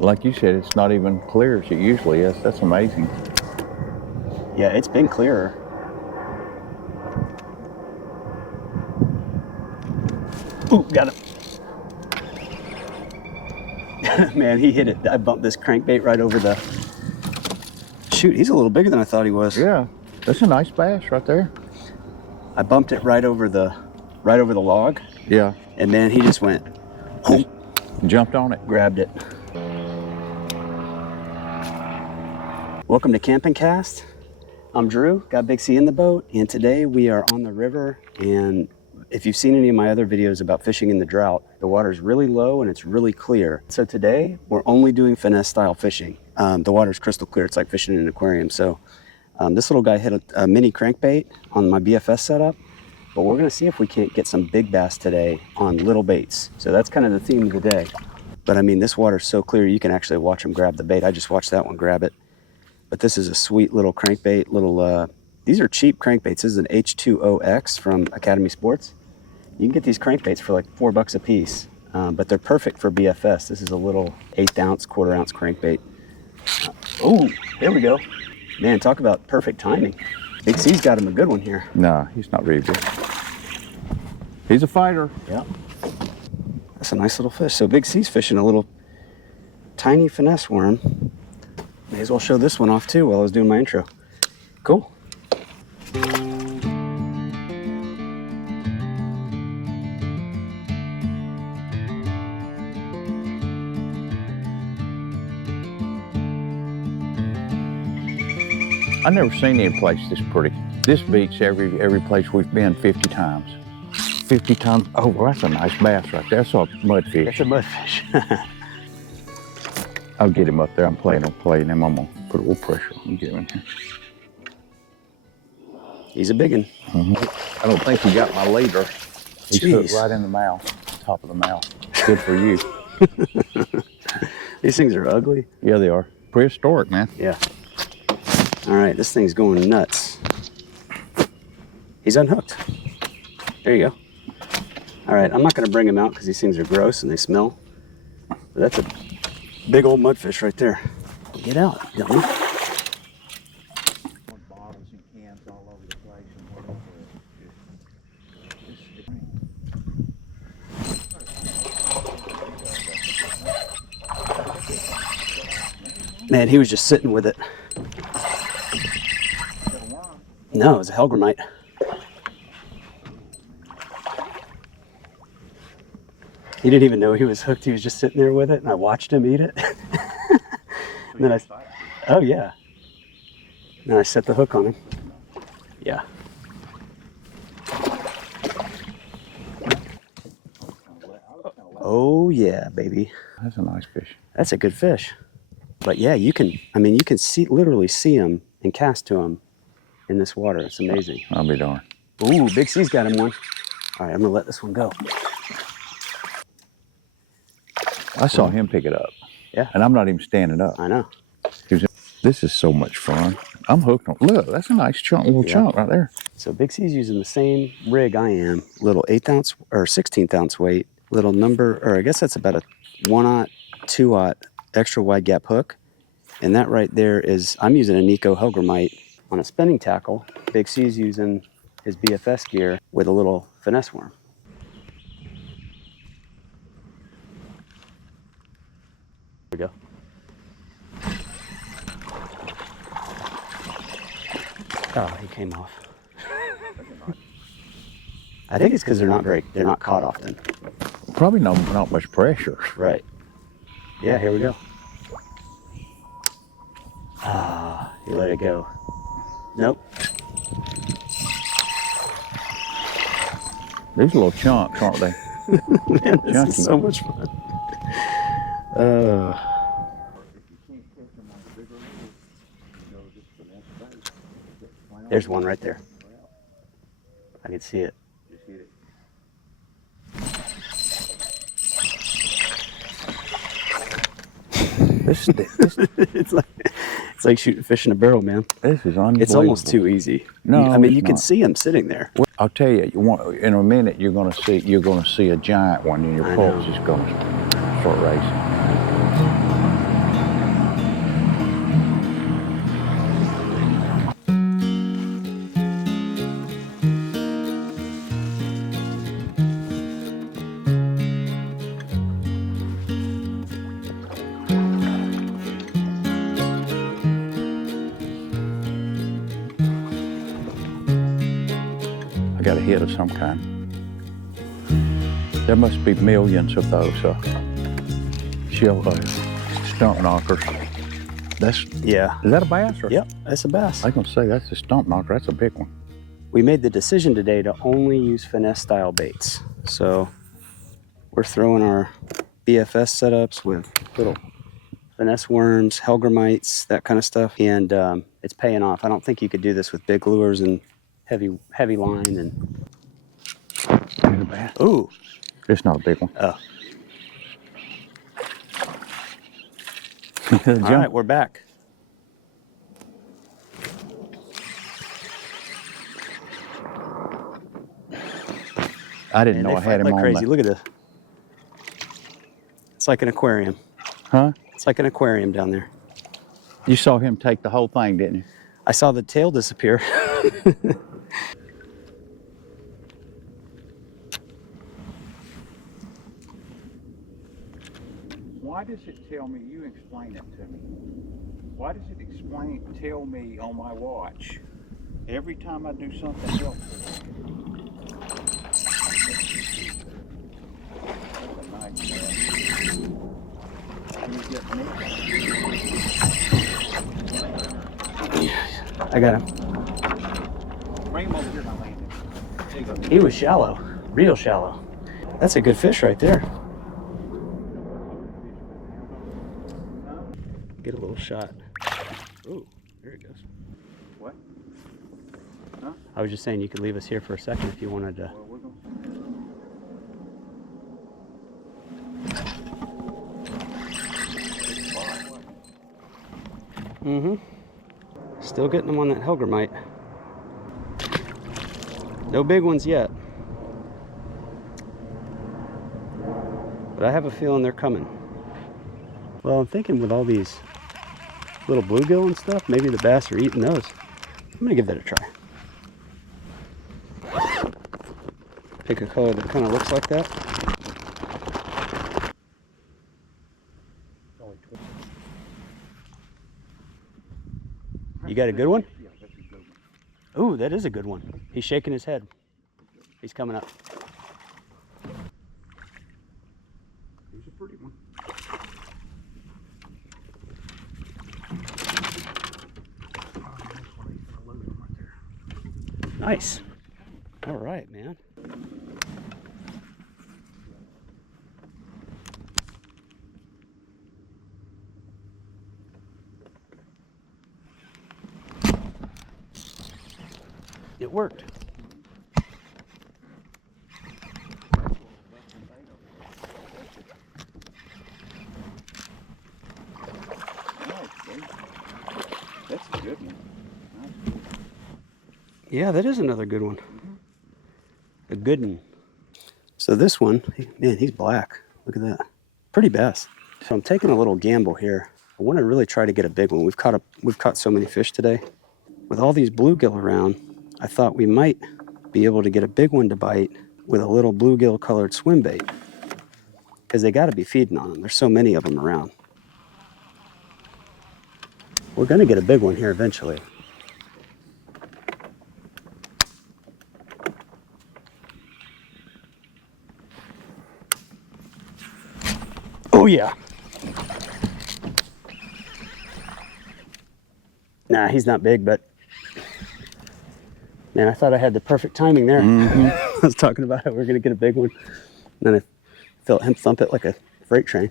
Like you said, it's not even clear as it usually is. That's amazing. Yeah, it's been clearer. Ooh, got him. Man, he hit it. I bumped this crankbait right over the... Shoot, he's a little bigger than I thought he was. Yeah, that's a nice bass right there. I bumped it right over the log. Yeah. And then he just went, Just jumped on it. Grabbed it. Welcome to Camping Cast. I'm Drew, got Big C in the boat, and today we are on the river. And if you've seen any of my other videos about fishing in the drought, the water's really low and it's really clear. So today we're only doing finesse style fishing. The water's crystal clear. It's like fishing in an aquarium. So this little guy hit a mini crankbait on my BFS setup, but we're gonna see if we can't get some big bass today on little baits. So that's kind of the theme of the day. But I mean, this water's so clear you can actually watch them grab the bait. I just watched that one grab it. But this is a sweet little crankbait, these are cheap crankbaits. This is an H2OX from Academy Sports. You can get these crankbaits for like $4 a piece, but they're perfect for BFS. This is a little 1/8 ounce, 1/4 ounce crankbait. Oh, there we go. Man, talk about perfect timing. Big C's got him a good one here. No, he's not very good. He's a fighter. Yeah. That's a nice little fish. So Big C's fishing a little tiny finesse worm. May as well show this one off too while I was doing my intro. Cool. I've never seen any place this pretty. This beats every place we've been 50 times. 50 times. Oh, well, that's a nice bass right there. That's a mudfish. That's a mudfish. I'll get him up there. I'm playing him. I'm gonna put a little pressure on him. Get him in here. He's a big one. I don't think he got my leader. He's hooked Jeez. right in the mouth, top of the mouth. Good for you. These things are ugly. Yeah, they are. Prehistoric, man. Yeah. All right, this thing's going nuts. He's unhooked. There you go. All right, I'm not gonna bring him out because these things are gross and they smell. But that's a big old mudfish right there. Get out, dummy. Bottles and cans all over the place. Man, he was just sitting with it. No, it was a Hellgrammite. He didn't even know he was hooked. He was just sitting there with it, and I watched him eat it. And then oh yeah. Then I set the hook on him. Yeah. Oh yeah, baby. That's a nice fish. That's a good fish. But yeah, you can literally see him and cast to him in this water. It's amazing. I'll be darned. Ooh, Big C's got him one. All right, I'm gonna let this one go. I saw him pick it up. Yeah. And I'm not even standing up. I know. This is so much fun. I'm hooked on. Look, that's a nice little chunk right there. So Big C's using the same rig I am. Little 1/8 ounce or 16th ounce weight. Little number, or I guess that's about a 1/0, 2/0 extra wide gap hook. And that right there is, I'm using a Nikko Hellgramite on a spinning tackle. Big C's using his BFS gear with a little finesse worm. There we go. Oh, he came off. I think it's because they're not caught often. Probably not much pressure. Right. Yeah, here we go. Ah, you let it go. Nope. These are little chunks, aren't they? Man, this is so much fun. There's one right there. I can see it. It's like shooting fish in a barrel, man. This is unbelievable. It's almost too easy. No, I mean, you it's can not. see him sitting there. I'll tell you, in a minute you're gonna see a giant one, and your pulse is gonna start racing. got a hit of some kind. There must be millions of those stump knockers. Yeah. Is that a bass? Or? Yep, that's a bass. I was gonna say that's a stump knocker. That's a big one. We made the decision today to only use finesse style baits. So we're throwing our BFS setups with little finesse worms, Hellgrammite, that kind of stuff, and it's paying off. I don't think you could do this with big lures and heavy line and. There's a bass. Ooh, It's not a big one. oh. All right, we're back. I didn't And know they I had fight him like on crazy. that. Look at this. It's like an aquarium. Huh? It's like an aquarium down there. You saw him take the whole thing, didn't you? I saw the tail disappear. Why does it tell me, you explain it to me, why does it tell me on my watch every time I do something else? That's a nice bass. You get me? I got him. Bring him over here, my landing. There you go. He was shallow, real shallow. That's a good fish right there. Get a little shot. Ooh, there it goes. What? Huh? I was just saying you could leave us here for a second if you wanted to. Well, we're gonna... Mm-hmm. Still getting them on that Hellgrammite. No big ones yet. But I have a feeling they're coming. Well, I'm thinking with all these little bluegill and stuff, maybe the bass are eating those. I'm gonna give that a try. Pick a color that kind of looks like that. You got a good one? Yeah, that's a good one. Ooh, that is a good one. He's shaking his head. He's coming up. Here's a pretty one. Nice. All right, man. It worked. That's a good one. Yeah, that is another good one. A good one. So this one, man, he's black. Look at that. Pretty bass. So I'm taking a little gamble here. I want to really try to get a big one. We've caught so many fish today. With all these bluegill around, I thought we might be able to get a big one to bite with a little bluegill colored swim bait. Because they got to be feeding on them. There's so many of them around. We're going to get a big one here eventually. Oh yeah. Nah, he's not big, but man, I thought I had the perfect timing there. I was talking about how we were going to get a big one. And then I felt him thump it like a freight train.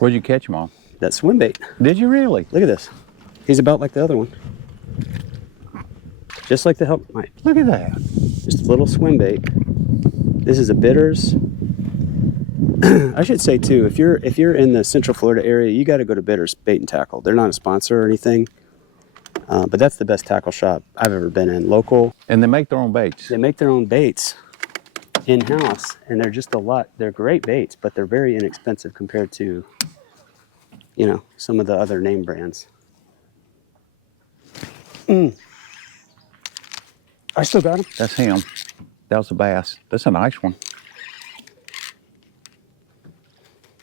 Where'd you catch him on? That swim bait. Did you really? Look at this. He's about like the other one. Just like the Hellgrammite. Look at that. Just a little swim bait. This is a Bitters. I should say too, if you're in the Central Florida area, you got to go to Bitters Bait and Tackle. They're not a sponsor or anything, but that's the best tackle shop I've ever been in. Local. And they make their own baits. They make their own baits in-house, and they're just a lot. They're great baits, but they're very inexpensive compared to, you know, some of the other name brands. I still got him. That's him. That was a bass. That's a nice one.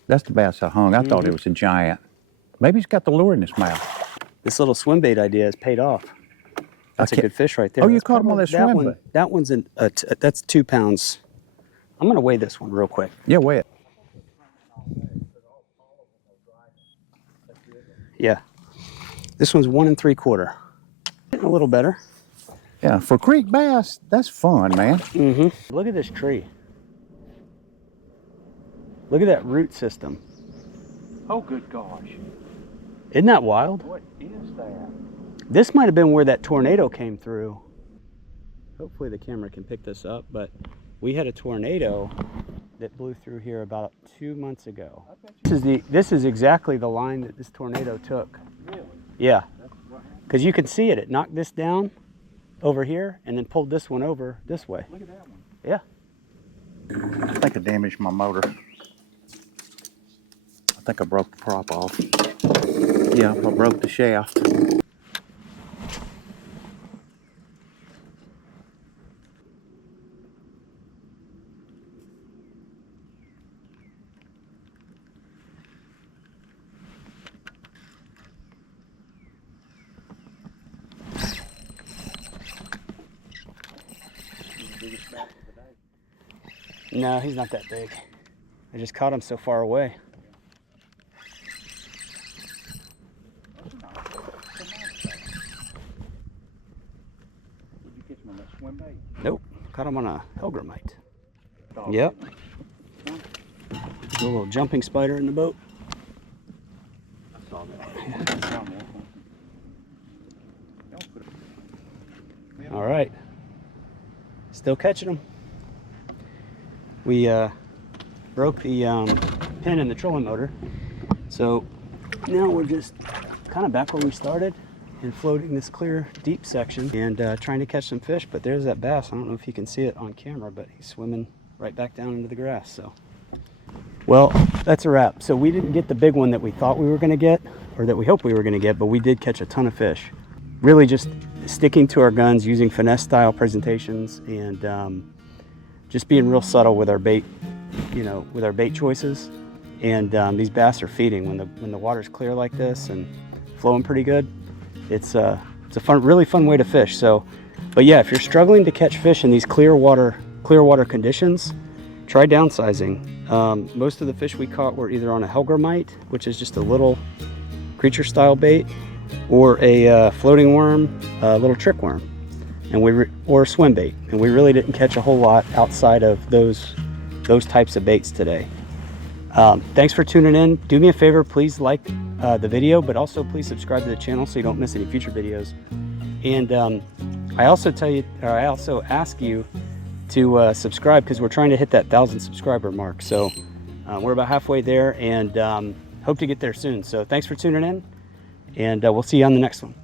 That's the bass I hung. I thought it was a giant. Maybe he's got the lure in his mouth. This little swim bait idea has paid off. That's a good fish right there. Oh, you That's caught him on probably- that swim bait. That one's that's 2 pounds. I'm gonna weigh this one real quick. Yeah, weigh it. Yeah, this one's 1 3/4. Getting a little better. Yeah, for creek bass, that's fun, man. Mm-hmm. Look at this tree. Look at that root system. Oh, good gosh. Isn't that wild? What is that? This might have been where that tornado came through. Hopefully the camera can pick this up, but we had a tornado that blew through here about 2 months ago. This is exactly the line that this tornado took. Really? Yeah, because you can see it. It knocked this down over here and then pulled this one over this way. Look at that one. Yeah. I think I damaged my motor. I think I broke the prop off. Yeah, I broke the shaft. No, he's not that big. I just caught him so far away. Did you catch him on that Swimbait? Nope, caught him on a Hellgrammite. Oh, Yep. A little jumping spider in the boat. I saw that. All right. Still catching them. We broke the pin in the trolling motor. So now we're just kind of back where we started and floating this clear, deep section and trying to catch some fish. But there's that bass. I don't know if you can see it on camera, but he's swimming right back down into the grass. So, well, that's a wrap. So we didn't get the big one that we thought we were going to get, or that we hoped we were going to get, but we did catch a ton of fish. Really just sticking to our guns, using finesse style presentations, and just being real subtle with our bait, you know, with our bait choices. And these bass are feeding when the water's clear like this and flowing pretty good. It's a really fun way to fish. So, but yeah, if you're struggling to catch fish in these clear water conditions, try downsizing. Most of the fish we caught were either on a Hellgrammite, which is just a little creature style bait, or a floating worm, a little trick worm, and or a swim bait. And we really didn't catch a whole lot outside of those types of baits today. Thanks for tuning in. Do me a favor, please like the video, but also please subscribe to the channel so you don't miss any future videos. And I also ask you to subscribe, because we're trying to hit that 1,000 subscriber mark. So we're about halfway there, and hope to get there soon. So thanks for tuning in, and we'll see you on the next one.